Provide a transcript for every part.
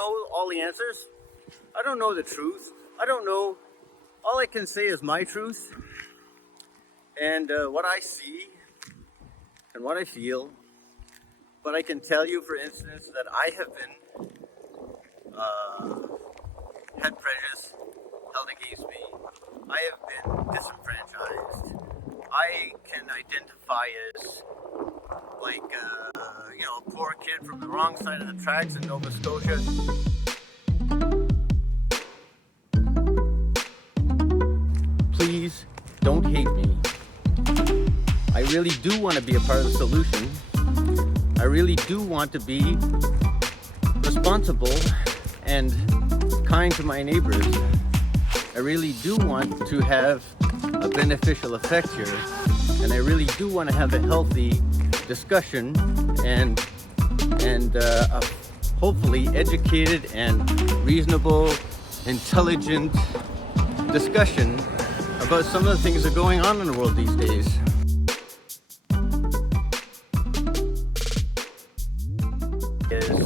know all the answers. I don't know the truth. I don't know. All I can say is my truth and what I see and what I feel. But I can tell you, for instance, that I have been had prejudice held against me. I have been disenfranchised. I can identify as like a poor kid from the wrong side of the tracks in Nova Scotia. Please don't hate me. I really do want to be a part of the solution. I really do want to be responsible and kind to my neighbors. I really do want to have a beneficial effect here, and I really do want to have a healthy discussion and a hopefully educated and reasonable, intelligent discussion about some of the things that are going on in the world these days. Is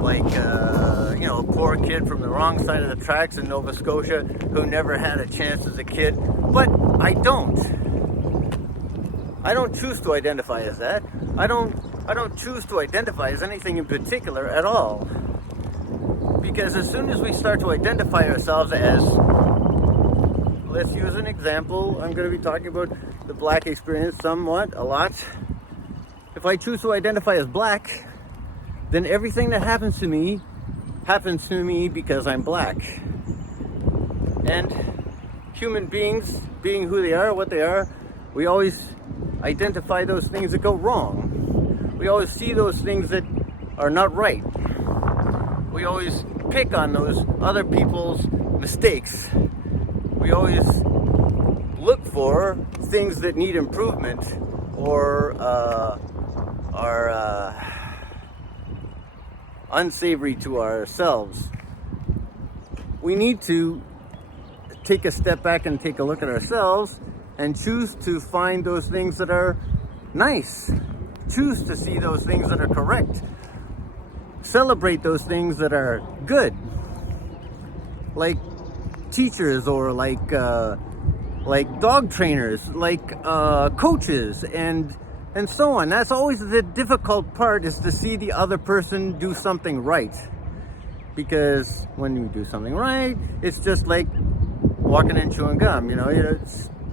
like a poor kid from the wrong side of the tracks in Nova Scotia who never had a chance as a kid. But I don't choose to identify as that. I don't choose to identify as anything in particular at all. Because as soon as we start to identify ourselves as, let's use an example, I'm going to be talking about the black experience somewhat, a lot. If I choose to identify as black, then everything that happens to me because I'm black. And human beings, being who they are, what they are, we always identify those things that go wrong. We always see those things that are not right. We always pick on those other people's mistakes. We always look for things that need improvement or are unsavory to ourselves. We need to take a step back and take a look at ourselves and choose to find those things that are nice. Choose to see those things that are correct. Celebrate those things that are good. Like teachers or like dog trainers, like coaches and so on. That's always the difficult part, is to see the other person do something right. Because when you do something right, it's just like walking and chewing gum,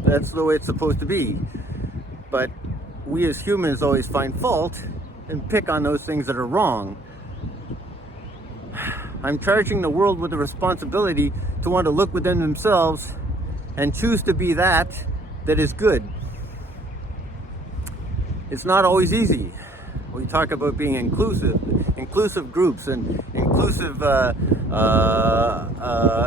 that's the way it's supposed to be. But we as humans always find fault and pick on those things that are wrong. I'm charging the world with the responsibility to want to look within themselves and choose to be that is good. It's not always easy. We talk about being inclusive groups and inclusive,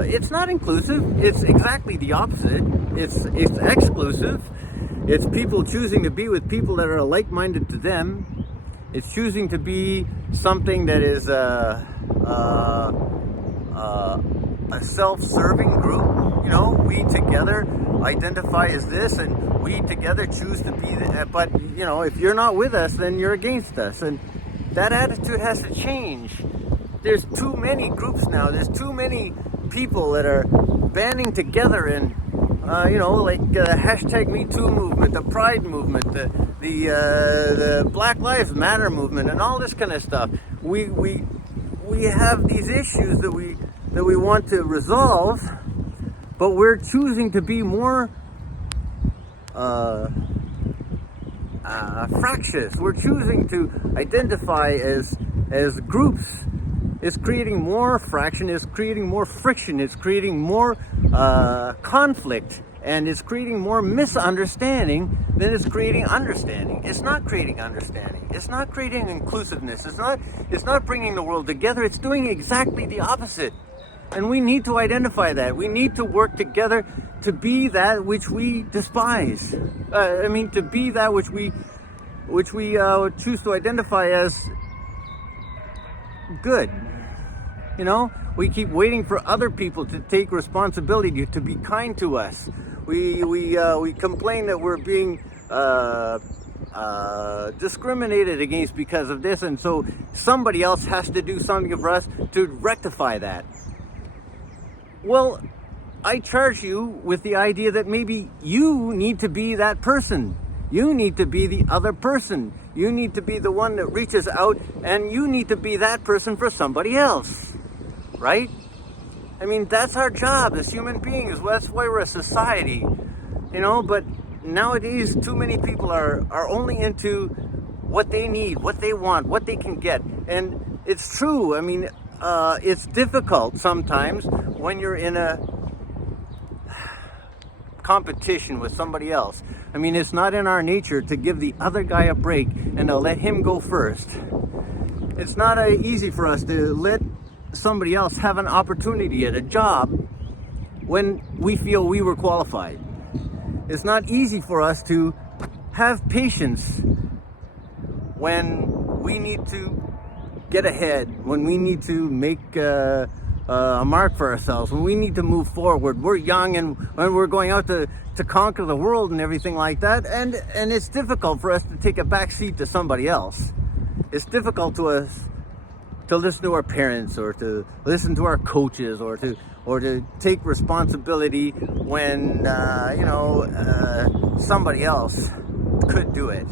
it's not inclusive, it's exactly the opposite. It's exclusive. It's people choosing to be with people that are like-minded to them. It's choosing to be something that is a self-serving group. We together identify as this, and we together choose to be that. But if you're not with us, then you're against us, and that attitude has to change. There's too many groups now. There's too many people that are banding together and like the hashtag Me Too movement, the Pride movement, the Black Lives Matter movement, and all this kind of stuff. We have these issues that we want to resolve, but we're choosing to be more fractious. We're choosing to identify as groups. It's creating more fraction, it's creating more friction, it's creating more conflict, and it's creating more misunderstanding than it's creating understanding. It's not creating understanding. It's not creating inclusiveness. It's not bringing the world together. It's doing exactly the opposite. And we need to identify that. We need to work together to be that which we despise. To be that which we choose to identify as good. We keep waiting for other people to take responsibility, to be kind to us. We complain that we're being discriminated against because of this, and so somebody else has to do something for us to rectify that. Well, I charge you with the idea that maybe you need to be that person. You need to be the other person. You need to be the one that reaches out, and you need to be that person for somebody else, right? I mean, that's our job as human beings. That's why we're a society, but nowadays too many people are only into what they need, what they want, what they can get. And it's true. I mean, it's difficult sometimes when you're in a competition with somebody else. I mean, it's not in our nature to give the other guy a break and to let him go first. It's not easy for us to let somebody else have an opportunity at a job when we feel we were qualified. It's not easy for us to have patience when we need to get ahead, when we need to make a mark for ourselves, when we need to move forward. We're young and when we're going out to conquer the world and everything like that, and it's difficult for us to take a back seat to somebody else. It's difficult to us to listen to our parents or to listen to our coaches or to take responsibility when somebody else could do it.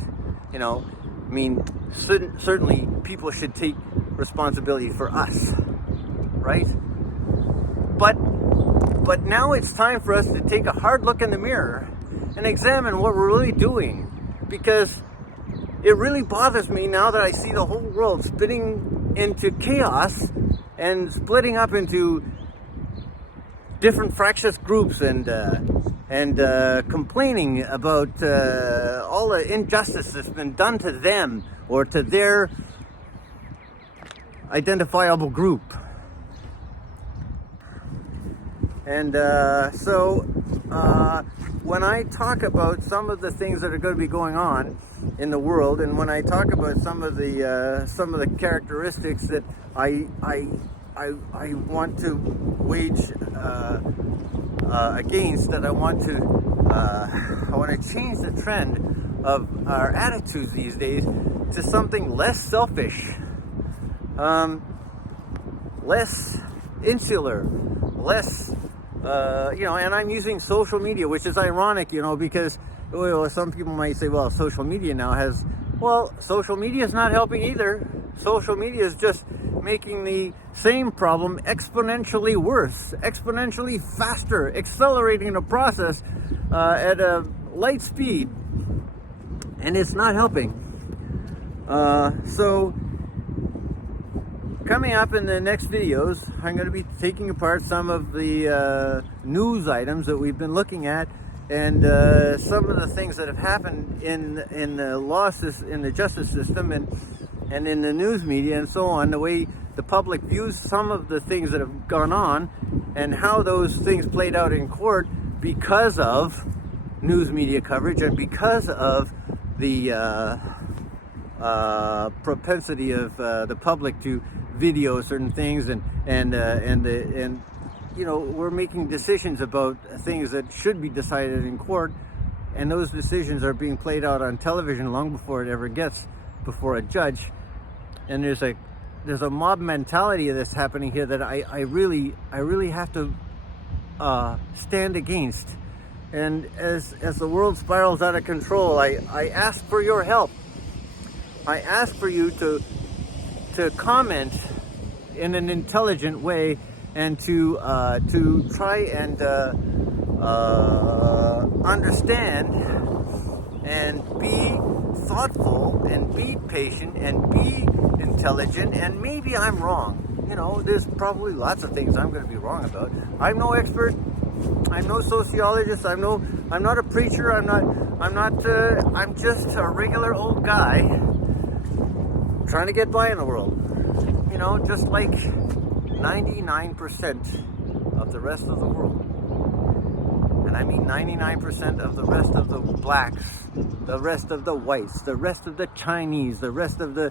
I mean, certainly people should take responsibility for us, right? But now it's time for us to take a hard look in the mirror and examine what we're really doing, because it really bothers me now that I see the whole world spinning into chaos and splitting up into different fractious groups and complaining about all the injustice that's been done to them or to their identifiable group. And so when I talk about some of the things that are going to be going on in the world, and when I talk about some of the characteristics that I want to wage against, that I want to change the trend of our attitudes these days to something less selfish, less insular, less and I'm using social media, which is ironic, because some people might say, well, social media now has, social media is not helping either. Social media is just making the same problem exponentially worse, exponentially faster, accelerating the process at a light speed, and it's not helping. So coming up in the next videos, I'm going to be taking apart some of the news items that we've been looking at, and some of the things that have happened in the in the justice system and in the news media and so on, the way the public views some of the things that have gone on and how those things played out in court because of news media coverage and because of the propensity of the public to video certain things, and we're making decisions about things that should be decided in court, and those decisions are being played out on television long before it ever gets before a judge. And there's a mob mentality that's happening here that I really have to stand against. And as the world spirals out of control, I ask for your help. I ask for you to comment in an intelligent way and to try and understand and be thoughtful and be patient and be intelligent. And maybe I'm wrong. There's probably lots of things I'm going to be wrong about. I'm no expert. I'm no sociologist. I'm not a preacher. I'm just a regular old guy trying to get by in the world. Just like 99% of the rest of the world. And I mean 99% of the rest of the blacks, the rest of the whites, the rest of the Chinese, the rest of the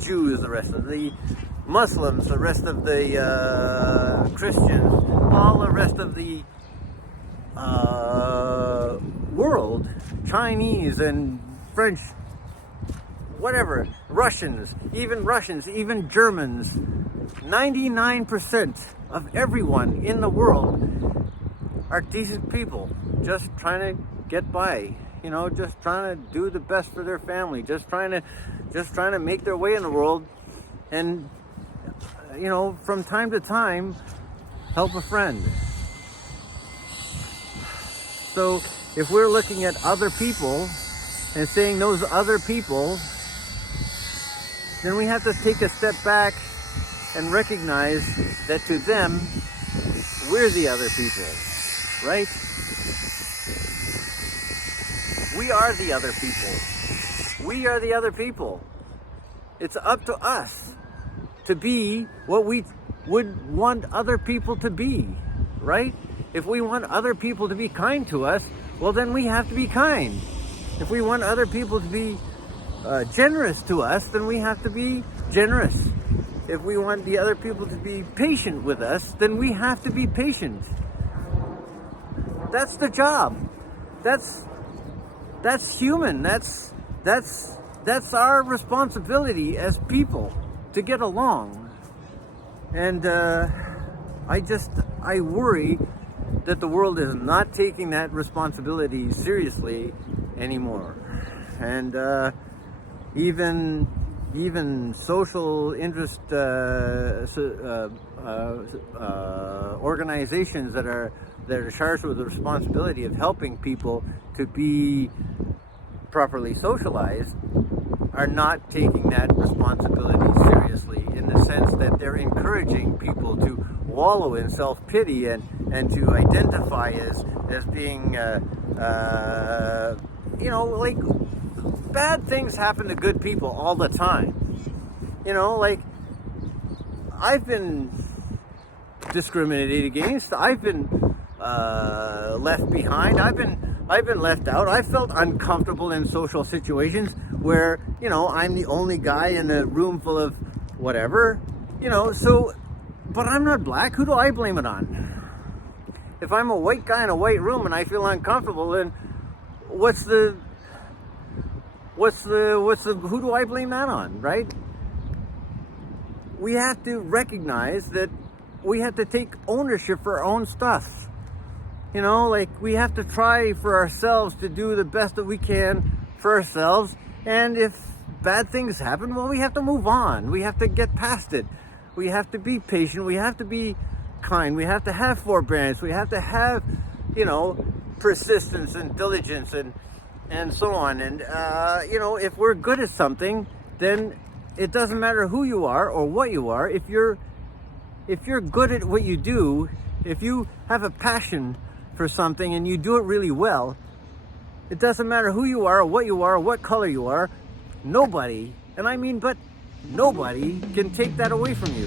Jews, the rest of the Muslims, the rest of the Christians, all the rest of the world, Chinese and French whatever, Russians, even Germans. 99% of everyone in the world are decent people, just trying to get by, just trying to do the best for their family, just trying to make their way in the world, and from time to time help a friend. So if we're looking at other people and saying those other people, then we have to take a step back and recognize that to them, we're the other people, right? We are the other people. We are the other people. It's up to us to be what we would want other people to be, right? If we want other people to be kind to us, well, then we have to be kind. If we want other people to be generous to us, then we have to be generous. If we want the other people to be patient with us, then we have to be patient. That's the job. That's human. That's our responsibility as people to get along. And I worry that the world is not taking that responsibility seriously anymore. And even social interest organizations that are charged with the responsibility of helping people to be properly socialized are not taking that responsibility seriously, in the sense that they're encouraging people to wallow in self-pity and to identify as being like, bad things happen to good people all the time. Like, I've been discriminated against. I've been left behind. I've been left out. I felt uncomfortable in social situations where, I'm the only guy in a room full of whatever, so, but I'm not black. Who do I blame it on? If I'm a white guy in a white room and I feel uncomfortable, then who do I blame that on, right? We have to recognize that we have to take ownership for our own stuff. Like, we have to try for ourselves to do the best that we can for ourselves. And if bad things happen, well, we have to move on. We have to get past it. We have to be patient. We have to be kind. We have to have forbearance. We have to have, persistence and diligence and so on. And, if we're good at something, then it doesn't matter who you are or what you are. If you're good at what you do, if you have a passion for something and you do it really well, it doesn't matter who you are or what color you are. Nobody, and I mean but nobody, can take that away from you.